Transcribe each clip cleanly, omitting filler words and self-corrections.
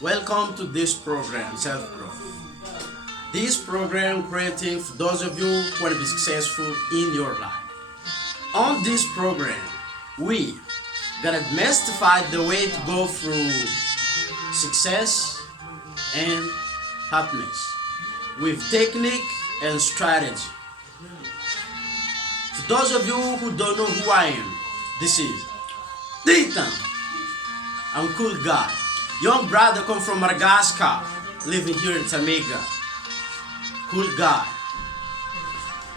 Welcome to this program, Self Growth. This program creating for those of you who want to be successful in your life. On this program, we gonna demystify the way to go through success and happiness with technique and strategy. For those of you who don't know who I am, this is Titan. I'm a cool guy. Young brother come from Madagascar, living here in Tamega. Cool guy.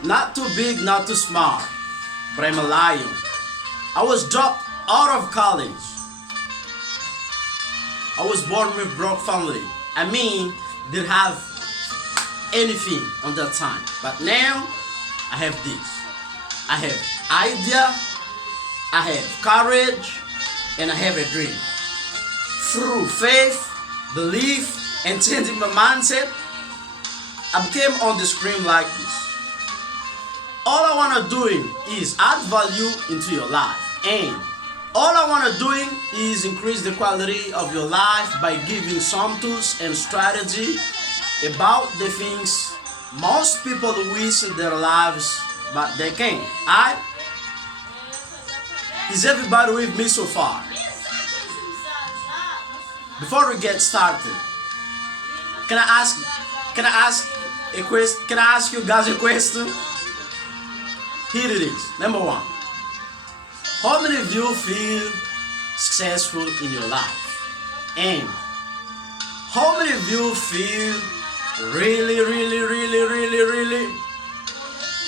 Not too big, not too smart, but I'm a lion. I was dropped out of college. I was born with broke family. Didn't have anything on that time. But now, I have this. I have idea, I have courage, and I have a dream. Through faith, belief, and changing my mindset, I became on the screen like this. All I want to doing is add value into your life, and all I want to doing is increase the quality of your life by giving some tools and strategy about the things most people wish in their lives but they can't. Is everybody with me so far? Before we get started, can I ask you guys a question? Here it is. Number one. How many of you feel successful in your life? And how many of you feel really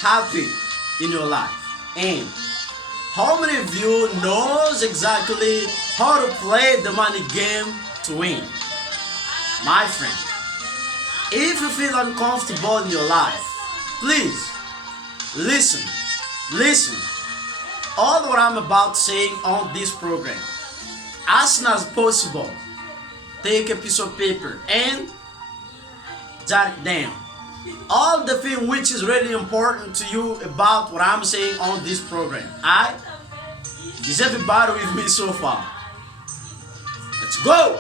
happy in your life? And how many of you knows exactly how to play the money game to win? My friend, if you feel uncomfortable in your life, please listen. All what I'm about to say on this program, as soon as possible, take a piece of paper and jot it down. All the thing which is really important to you about what I'm saying on this program. Is everybody with me so far? Let's go!